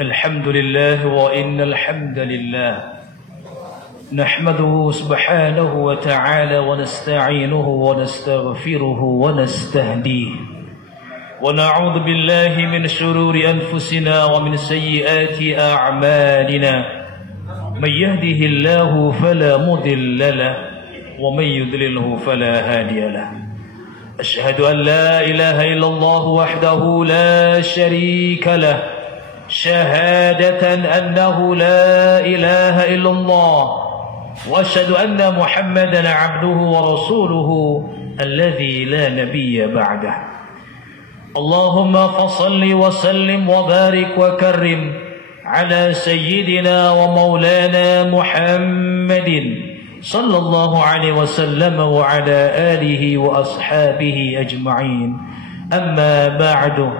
الحمد لله وإن الحمد لله نحمده سبحانه وتعالى ونستعينه ونستغفره ونستهديه ونعوذ بالله من شرور أنفسنا ومن سيئات أعمالنا من يهده الله فلا مضل له ومن يضلله فلا هادي له أشهد أن لا إله إلا الله وحده لا شريك له شهادة أنه لا إله إلا الله وأشهد أن محمدا عبده ورسوله الذي لا نبي بعده اللهم فصل وسلم وبارك وكرم على سيدنا ومولانا محمد صلى الله عليه وسلم وعلى آله وأصحابه أجمعين أما بعد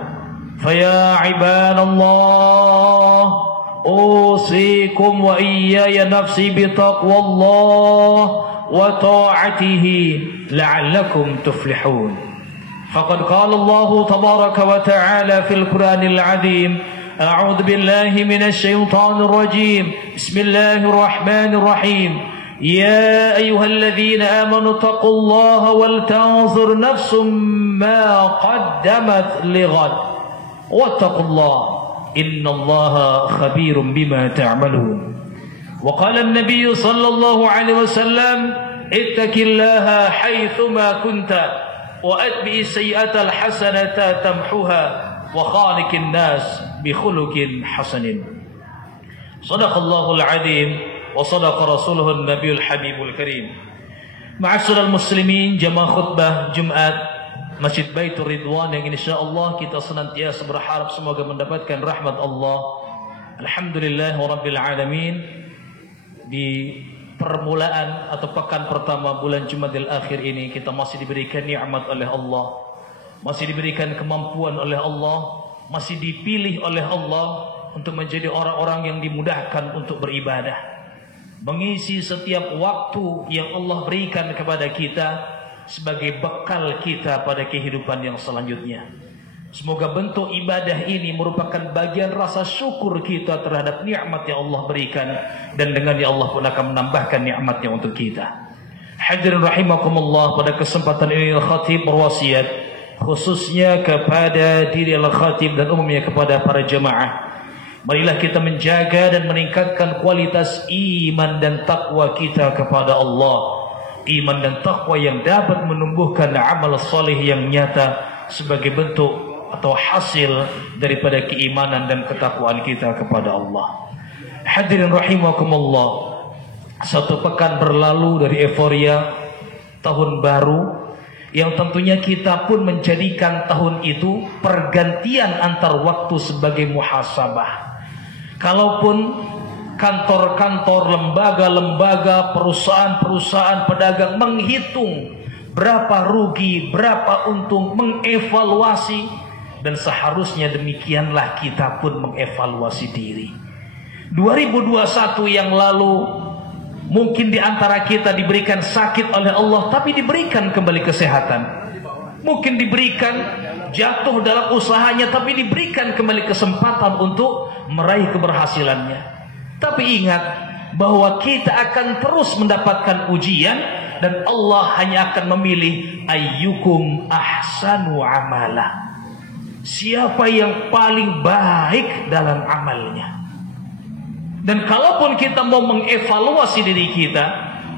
فيا عباد الله أوصيكم وإياي نفسي بتقوى الله وطاعته لعلكم تفلحون فقد قال الله تبارك وتعالى في القرآن العظيم أعوذ بالله من الشيطان الرجيم بسم الله الرحمن الرحيم يا أيها الذين آمنوا اتقوا الله ولتنظر نفس ما قدمت لغد واتقوا الله إن الله خبير بما تعملون وقال النبي صلى الله عليه وسلم اتق الله حيثما كنت وأتبع السيئة الحسنة تمحها وخالق الناس بخلق حسن صدق الله العظيم وصدق رسوله النبي الحبيب الكريم Ma'asyiral muslimin, jamaah khutbah Jumat Masjid Baitur Ridwan yang insyaallah kita senantiasa berharap semoga mendapatkan rahmat Allah. Alhamdulillah rabbil alamin. Di permulaan atau pekan pertama bulan Jumadil Akhir ini kita masih diberikan nikmat oleh Allah, masih diberikan kemampuan oleh Allah, masih dipilih oleh Allah untuk menjadi orang-orang yang dimudahkan untuk beribadah, mengisi setiap waktu yang Allah berikan kepada kita sebagai bekal kita pada kehidupan yang selanjutnya. Semoga bentuk ibadah ini merupakan bagian rasa syukur kita terhadap nikmat yang Allah berikan, dan dengannya Allah pun akan menambahkan nikmatnya untuk kita. Hadirin rahimakumullah, pada kesempatan ini Al-Khatib berwasiat khususnya kepada diri Al-Khatib dan umumnya kepada para jemaah. Marilah kita menjaga dan meningkatkan kualitas iman dan takwa kita kepada Allah. Iman dan takwa yang dapat menumbuhkan amal saleh yang nyata sebagai bentuk atau hasil daripada keimanan dan ketakwaan kita kepada Allah. Hadirin rahimakumullah, satu pekan berlalu dari euforia tahun baru yang tentunya kita pun menjadikan tahun itu pergantian antar waktu sebagai muhasabah. Kalaupun kantor-kantor, lembaga-lembaga, perusahaan-perusahaan, pedagang menghitung berapa rugi, berapa untung, mengevaluasi, dan seharusnya demikianlah kita pun mengevaluasi diri. 2021 yang lalu mungkin di antara kita diberikan sakit oleh Allah, tapi diberikan kembali kesehatan. Mungkin diberikan jatuh dalam usahanya, tapi diberikan kembali kesempatan untuk meraih keberhasilannya. Tapi ingat bahwa kita akan terus mendapatkan ujian, dan Allah hanya akan memilih ayyukum ahsanu amala, siapa yang paling baik dalam amalnya. Dan kalaupun kita mau mengevaluasi diri kita,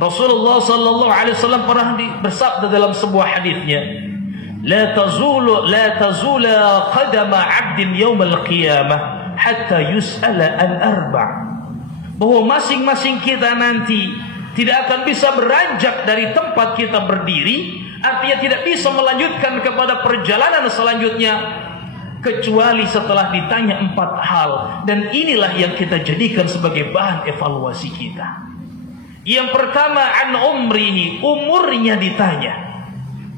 Rasulullah sallallahu alaihi wasallam pernah bersabda dalam sebuah hadisnya, la tazula qadama 'abdin yaumal qiyamah hatta yus'ala an arba', bahwa masing-masing kita nanti tidak akan bisa beranjak dari tempat kita berdiri, artinya tidak bisa melanjutkan kepada perjalanan selanjutnya kecuali setelah ditanya 4 hal. Dan inilah yang kita jadikan sebagai bahan evaluasi kita. Yang pertama, an umrihi, umurnya ditanya.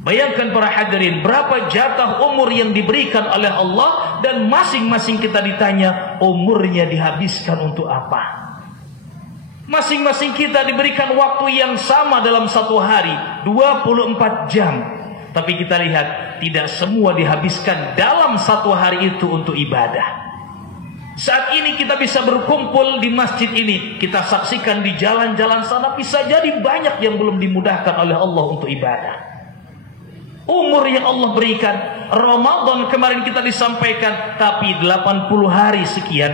Bayangkan para hadirin, berapa jatah umur yang diberikan oleh Allah, dan masing-masing kita ditanya umurnya dihabiskan untuk apa. Masing-masing kita diberikan waktu yang sama dalam satu hari, 24 jam. Tapi kita lihat, tidak semua dihabiskan dalam satu hari itu untuk ibadah. Saat ini kita bisa berkumpul di masjid ini, kita saksikan di jalan-jalan sana, bisa jadi banyak yang belum dimudahkan oleh Allah untuk ibadah. Umur yang Allah berikan, Ramadan kemarin kita disampaikan, tapi 80 hari sekian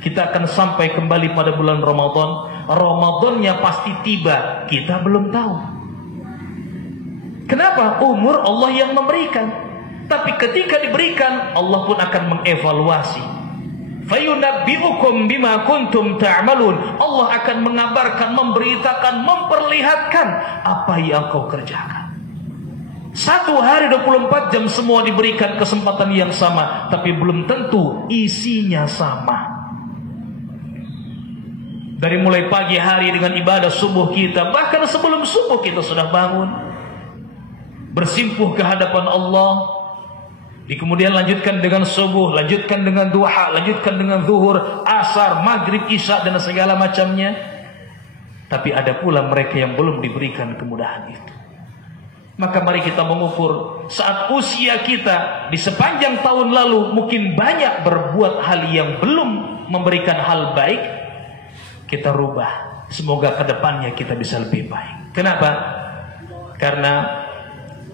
kita akan sampai kembali pada bulan Ramadan. Ramadannya pasti tiba, kita belum tahu. Kenapa? Umur Allah yang memberikan. Tapi ketika diberikan, Allah pun akan mengevaluasi. Fayunabbi'ukum bima kuntum ta'malun. Allah akan mengabarkan, memberitakan, memperlihatkan apa yang kau kerjakan. 1 hari 24 jam semua diberikan kesempatan yang sama, tapi belum tentu isinya sama. Dari mulai pagi hari dengan ibadah subuh kita, bahkan sebelum subuh kita sudah bangun, bersimpuh ke hadapan Allah. Kemudian lanjutkan dengan subuh, lanjutkan dengan duha, lanjutkan dengan zuhur, asar, maghrib, isya, dan segala macamnya. Tapi ada pula mereka yang belum diberikan kemudahan itu. Maka mari kita mengukur saat usia kita di sepanjang tahun lalu mungkin banyak berbuat hal yang belum memberikan hal baik, kita rubah. Semoga kedepannya kita bisa lebih baik. Kenapa? Karena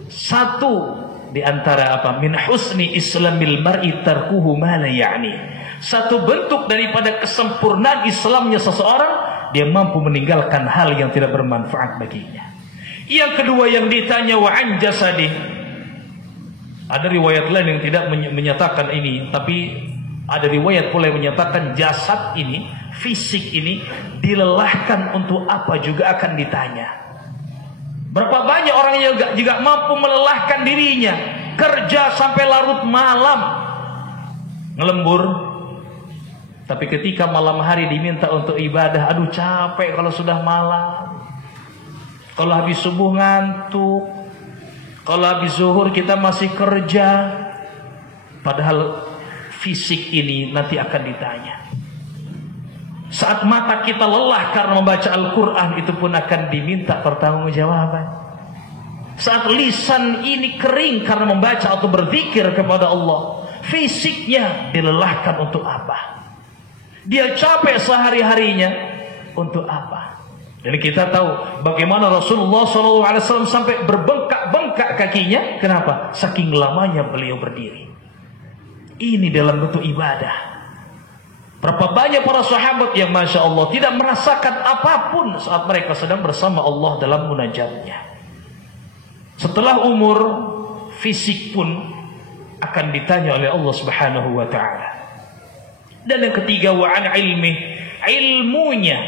satu di antara min husni islamil mar'i tarkuhu ma la ya'ni. Satu bentuk daripada kesempurnaan Islamnya seseorang, dia mampu meninggalkan hal yang tidak bermanfaat baginya. Yang kedua yang ditanya wa an jasadi. Ada riwayat lain yang tidak menyatakan ini, tapi ada riwayat pula yang menyatakan jasad ini, fisik ini dilelahkan untuk apa juga akan ditanya. Berapa banyak orang yang juga mampu melelahkan dirinya, kerja sampai larut malam, ngelembur, tapi ketika malam hari diminta untuk ibadah, aduh capek kalau sudah malam. Kalau habis subuh ngantuk, kalau habis zuhur kita masih kerja. Padahal fisik ini nanti akan ditanya. Saat mata kita lelah karena membaca Al-Quran, itu pun akan diminta pertanggungjawaban. Saat lisan ini kering karena membaca atau berzikir kepada Allah, fisiknya dilelahkan untuk apa? Dia capek sehari-harinya untuk apa? Jadi kita tahu bagaimana Rasulullah SAW sampai berbengkak-bengkak kakinya. Kenapa? Saking lamanya beliau berdiri. Ini dalam bentuk ibadah. Berapa banyak para sahabat yang Masya Allah tidak merasakan apapun saat mereka sedang bersama Allah dalam munajatnya. Setelah umur, fisik pun akan ditanya oleh Allah Subhanahu wa ta'ala. Dan yang ketiga, wa an ilmi, ilmunya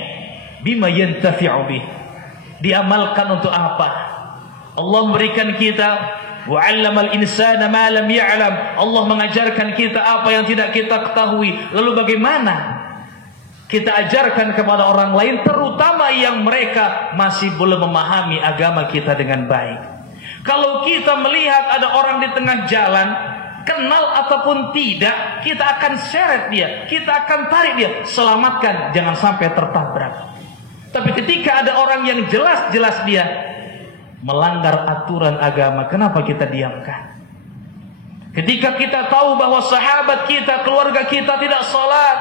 bima yantafi'u bih, diamalkan untuk apa? Allah memberikan kita wa 'allamal insana ma lam ya'lam. Allah mengajarkan kita apa yang tidak kita ketahui. Lalu bagaimana kita ajarkan kepada orang lain, terutama yang mereka masih belum memahami agama kita dengan baik? Kalau kita melihat ada orang di tengah jalan, kenal ataupun tidak, kita akan seret dia, kita akan tarik dia, selamatkan, jangan sampai tertabrak. Tapi ketika ada orang yang jelas-jelas dia melanggar aturan agama, kenapa kita diamkan? Ketika kita tahu bahwa sahabat kita, keluarga kita tidak salat,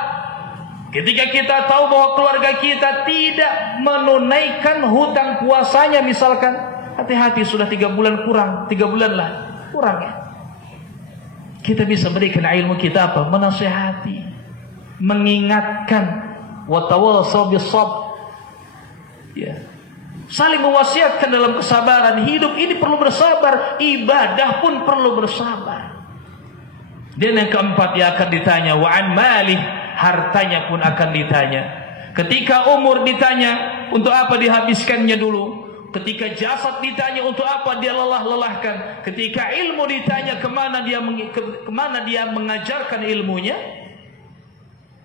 ketika kita tahu bahwa keluarga kita tidak menunaikan hutang puasanya misalkan, hati-hati, sudah 3 bulan kurang, 3 bulan lah kurang ya. Kita bisa berikan ilmu kita apa? Menasihati, mengingatkan, wa tawassaw bis-sabr. Ya. Saling mewasiatkan dalam kesabaran. Hidup ini perlu bersabar, ibadah pun perlu bersabar. Dan yang keempat yang akan ditanya, wa an malih, hartanya pun akan ditanya. Ketika umur ditanya, untuk apa dihabiskannya dulu. Ketika jasad ditanya, untuk apa dia lelah-lelahkan. Ketika ilmu ditanya, kemana dia mengajarkan ilmunya.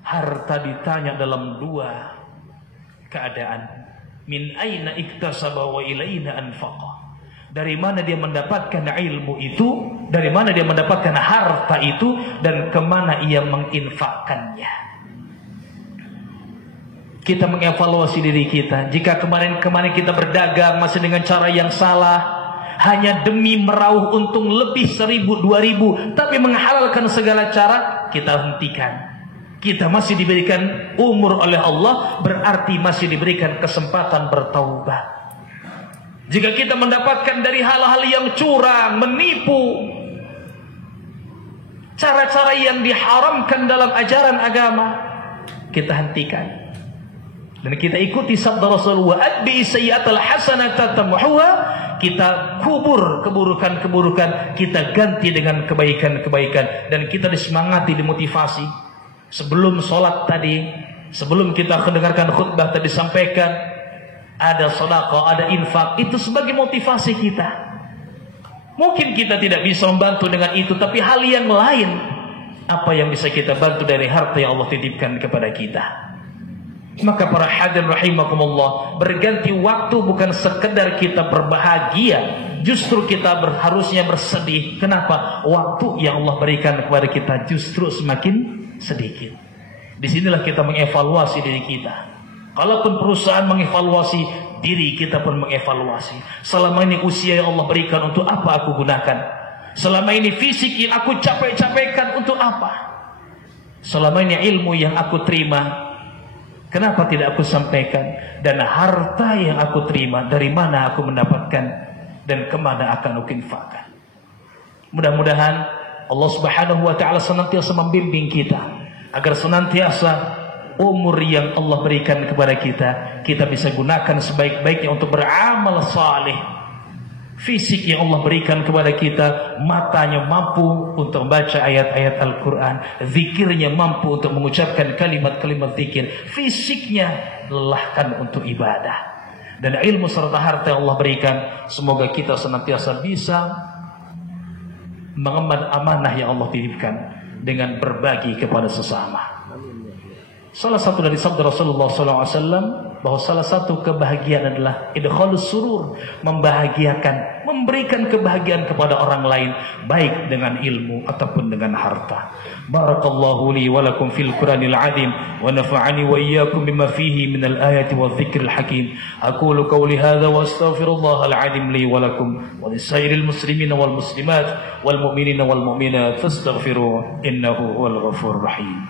Harta ditanya dalam 2 keadaan. Min aina iktasaba wa ilaina anfaqa. Dari mana dia mendapatkan ilmu itu, dari mana dia mendapatkan harta itu, dan kemana ia menginfakkannya. Kita mengevaluasi diri kita. Jika kemarin kita berdagang masih dengan cara yang salah, hanya demi merauh untung lebih 1.000, 2.000, tapi menghalalkan segala cara, kita hentikan. kita masih diberikan umur oleh Allah, berarti masih diberikan kesempatan bertaubat. Jika kita mendapatkan dari hal-hal yang curang, menipu, cara-cara yang diharamkan dalam ajaran agama, kita hentikan. Dan kita ikuti sabda Rasul, wa atbi sayyi'atal hasanata tamhuha. Kita kubur keburukan-keburukan, kita ganti dengan kebaikan-kebaikan. Dan kita disemangati, dimotivasi. Sebelum sholat tadi, sebelum kita mendengarkan khutbah tadi sampaikan, ada sedekah, ada infak, itu sebagai motivasi kita. Mungkin kita tidak bisa membantu dengan itu, tapi hal yang lain, apa yang bisa kita bantu dari harta yang Allah titipkan kepada kita. Maka para hadirin rahimakumullah, berganti waktu bukan sekedar kita berbahagia, justru kita harusnya bersedih. Kenapa? Waktu yang Allah berikan kepada kita justru semakin sedikit. Disinilah kita mengevaluasi diri kita. Kalaupun perusahaan mengevaluasi, diri kita pun mengevaluasi. Selama ini usia yang Allah berikan, untuk apa aku gunakan? Selama ini fisik yang aku capek-capekkan, untuk apa? Selama ini ilmu yang aku terima, kenapa tidak aku sampaikan? Dan harta yang aku terima, dari mana aku mendapatkan dan kemana akan aku infakkan? Mudah-mudahan Allah Subhanahu wa ta'ala senantiasa membimbing kita agar senantiasa umur yang Allah berikan kepada kita bisa gunakan sebaik-baiknya untuk beramal saleh. Fisik yang Allah berikan kepada kita, matanya mampu untuk membaca ayat-ayat Al-Quran, zikirnya mampu untuk mengucapkan kalimat-kalimat zikir, fisiknya lelahkan untuk ibadah. Dan ilmu serta harta yang Allah berikan, semoga kita senantiasa bisa mengemban amanah yang Allah titipkan dengan berbagi kepada sesama. Salah satu dari sabda Rasulullah SAW, bahwa salah satu kebahagiaan adalah idkhalus surur, membahagiakan, memberikan kebahagiaan kepada orang lain, baik dengan ilmu ataupun dengan harta. Barakallahu li wa lakum fil Qur'anil azim, wa nafa'ani wa iyyakum bima fihi minal ayati wadh dzikril hakim. Aqulu qawli hadza wa astaghfirullahal azim li wa lakum wa lisairil muslimina wal muslimat wal mu'minina wal mu'minat fastaghfiruhu innahu huwal ghafurur rahim.